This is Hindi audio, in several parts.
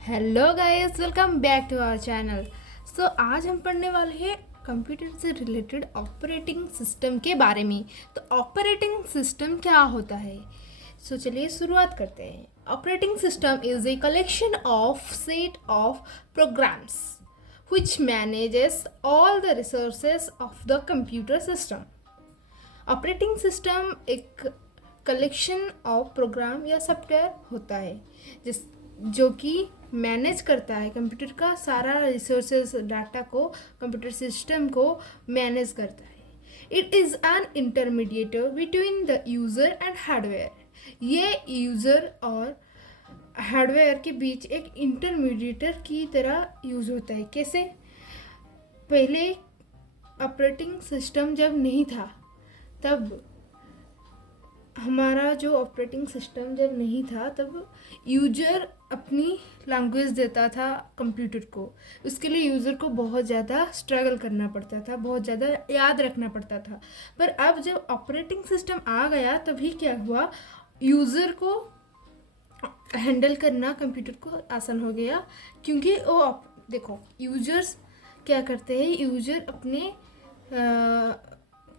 Hello guys, welcome back to our channel. So आज हम पढ़ने वाले हैं कंप्यूटर से रिलेटेड ऑपरेटिंग सिस्टम के बारे में। तो ऑपरेटिंग सिस्टम क्या होता है? चलिए शुरुआत करते हैं। Operating system is a collection of set of programs which manages all the resources of the computer system. Operating system एक कलेक्शन ऑफ प्रोग्राम या सॉफ्टवेयर होता है जो कि मैनेज करता है कंप्यूटर का सारा रिसोर्सेज, डाटा को, कंप्यूटर सिस्टम को मैनेज करता है। It is an intermediator between the user and hardware. ये यूज़र और हार्डवेयर के बीच एक इंटरमीडिएटर की तरह यूज़ होता है। कैसे? पहले ऑपरेटिंग सिस्टम जब नहीं था तब हमारा जो ऑपरेटिंग सिस्टम जब नहीं था तब यूजर अपनी लैंग्वेज देता था कंप्यूटर को। उसके लिए यूज़र को बहुत ज़्यादा स्ट्रगल करना पड़ता था, बहुत ज़्यादा याद रखना पड़ता था। पर अब जब ऑपरेटिंग सिस्टम आ गया तभी क्या हुआ, यूज़र को हैंडल करना कंप्यूटर को आसान हो गया। क्योंकि वो देखो, यूजर्स क्या करते हैं, यूजर अपने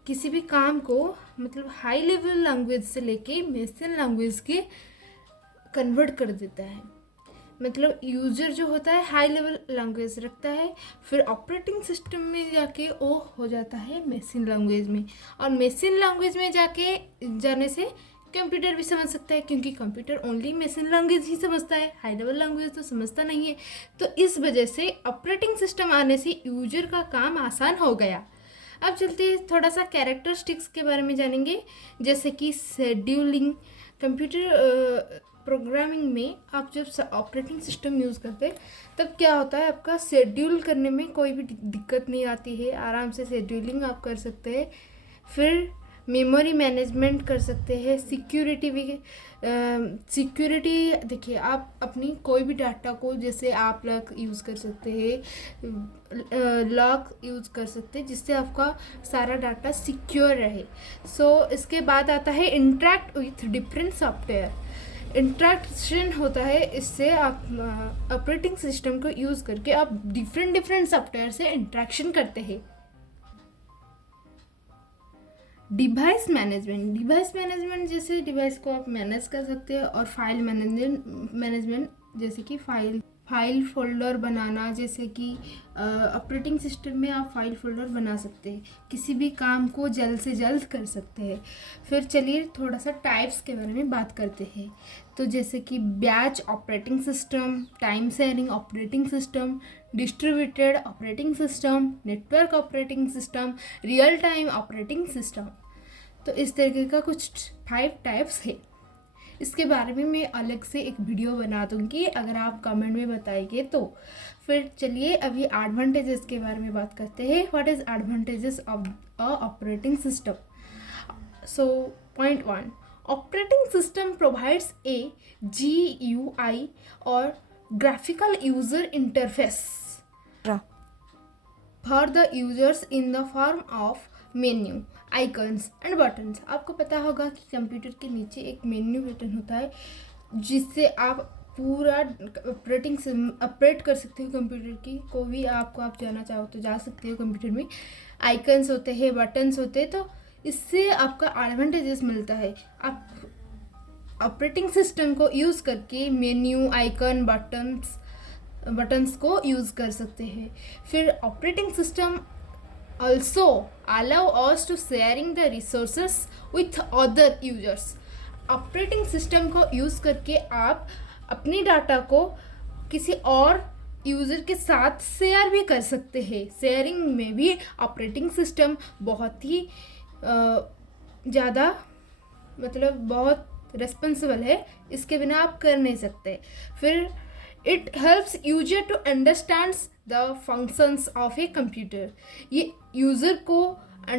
किसी भी काम को मतलब हाई लेवल लैंग्वेज से लेके मेसिन लैंग्वेज के कन्वर्ट कर देता है। मतलब यूज़र जो होता है हाई लेवल लैंग्वेज रखता है, फिर ऑपरेटिंग सिस्टम में जाके वो हो जाता है मेसिन लैंग्वेज में, और मेसिन लैंग्वेज में जाने से कंप्यूटर भी समझ सकता है, क्योंकि कंप्यूटर ओनली मेसिन लैंग्वेज ही समझता है, हाई लेवल लैंग्वेज तो समझता नहीं है। तो इस वजह से ऑपरेटिंग सिस्टम आने से यूजर का काम आसान हो गया। अब चलते हैं, थोड़ा सा कैरेक्टरिस्टिक्स के बारे में जानेंगे। जैसे कि शेड्यूलिंग। कंप्यूटर प्रोग्रामिंग में आप जब ऑपरेटिंग सिस्टम यूज़ करते हैं तब क्या होता है, आपका शेड्यूल करने में कोई भी दिक्कत नहीं आती है, आराम से शेड्यूलिंग आप कर सकते हैं। फिर मेमोरी मैनेजमेंट कर सकते हैं। सिक्योरिटी देखिए, आप अपनी कोई भी डाटा को, जैसे आप लॉक यूज़ कर सकते हैं, लॉक यूज़ कर सकते हैं जिससे आपका सारा डाटा सिक्योर रहे। इसके बाद आता है interact with different software. Interaction होता है, इससे आप ऑपरेटिंग सिस्टम को यूज़ करके आप डिफरेंट सॉफ्टवेयर से इंट्रैक्शन करते हैं। डिवाइस मैनेजमेंट जैसे डिवाइस को आप मैनेज कर सकते हैं, और फाइल मैनेजमेंट जैसे कि फाइल फोल्डर बनाना, जैसे कि ऑपरेटिंग सिस्टम में आप फाइल फोल्डर बना सकते हैं, किसी भी काम को जल्द से जल्द कर सकते हैं। फिर चलिए थोड़ा सा टाइप्स के बारे में बात करते हैं। तो जैसे कि batch operating system, time sharing operating system, distributed operating system, network operating system, real time operating system. तो इस तरीके का कुछ 5 टाइप्स है। इसके बारे में मैं अलग से एक वीडियो बना दूंगी अगर आप कमेंट में बताइए तो। फिर चलिए अभी एडवांटेजेस के बारे में बात करते हैं। What is advantages of a operating system? Point 1, operating system provides a GUI और graphical user interface for the users in the form of menu, icons and buttons. आपको पता होगा कि कंप्यूटर के नीचे एक मेन्यू बटन होता है जिससे आप पूरा ऑपरेट कर सकते हो कंप्यूटर की। कोई भी आपको आप जाना चाहो तो जा सकते हो कंप्यूटर में। आइकन्स होते हैं, बटन्स होते हैं, तो इससे आपका एडवांटेजेस मिलता है। आप ऑपरेटिंग सिस्टम को यूज़ करके मेन्यू, आइकन, बटन्स को यूज़ कर सकते हैं। फिर operating system also allow us to sharing the resources with other users। Operating system को यूज़ करके आप अपनी डाटा को किसी और यूज़र के साथ शेयर भी कर सकते हैं। शेयरिंग में भी ऑपरेटिंग सिस्टम बहुत ही ज़्यादा मतलब बहुत रिस्पॉन्सिबल है, इसके बिना आप कर नहीं सकते। फिर it helps user to understand the functions of a computer. ये यूज़र की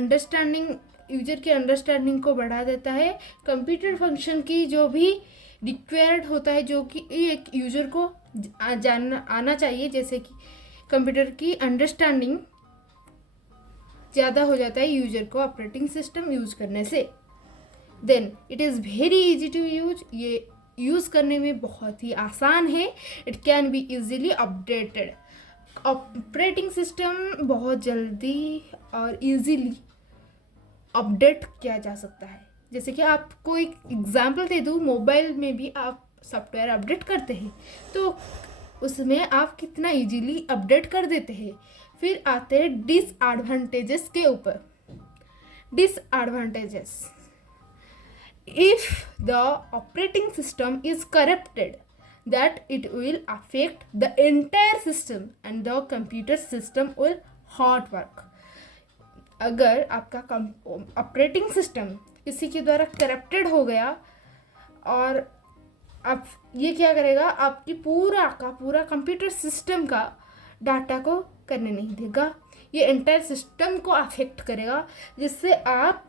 अंडरस्टैंडिंग को बढ़ा देता है। कंप्यूटर फंक्शन की जो भी रिक्वायर्ड होता है, जो कि एक यूज़र को आना चाहिए, जैसे कि कंप्यूटर की अंडरस्टैंडिंग ज़्यादा हो जाता है यूज़र को ऑपरेटिंग सिस्टम यूज़ करने से। Then it is very easy to use. ये यूज़ करने में बहुत ही आसान है। It can be easily updated. Operating system बहुत जल्दी और इजीली अपडेट किया जा सकता है। जैसे कि आपको एक एग्जांपल दे दूँ, मोबाइल में भी आप सॉफ्टवेयर अपडेट करते हैं तो उसमें आप कितना इजीली अपडेट कर देते हैं। फिर आते हैं डिसएडवांटेजेस के ऊपर। Disadvantages, if the operating system is corrupted, that it will affect the entire system and the computer system will hot work। अगर आपका ऑपरेटिंग सिस्टम किसी के द्वारा करप्टेड हो गया और अब ये क्या करेगा, आपकी पूरा का पूरा कंप्यूटर सिस्टम का डाटा को करने नहीं देगा। ये एंटायर सिस्टम को अफेक्ट करेगा, जिससे आप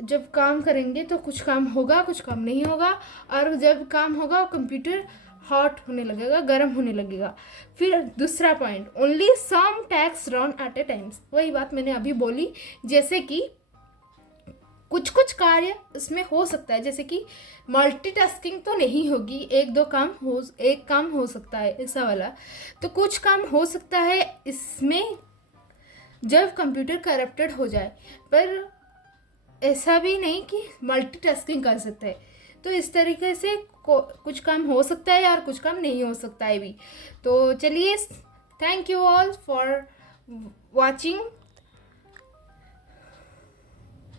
जब काम करेंगे तो कुछ काम होगा, कुछ काम नहीं होगा, और जब काम होगा कंप्यूटर हॉट होने लगेगा, गर्म होने लगेगा। फिर दूसरा point, only some tasks run at a times. वही बात मैंने अभी बोली, जैसे कि कुछ कुछ कार्य इसमें हो सकता है, जैसे कि मल्टीटास्किंग तो नहीं होगी, एक काम हो सकता है ऐसा वाला। तो कुछ काम हो सकता है इसमें जब कंप्यूटर करप्टेड हो जाए, पर ऐसा भी नहीं कि मल्टीटास्किंग कर सकते हैं। तो इस तरीके से कुछ काम हो सकता है और कुछ काम नहीं हो सकता है भी। तो चलिए, thank you all for watching.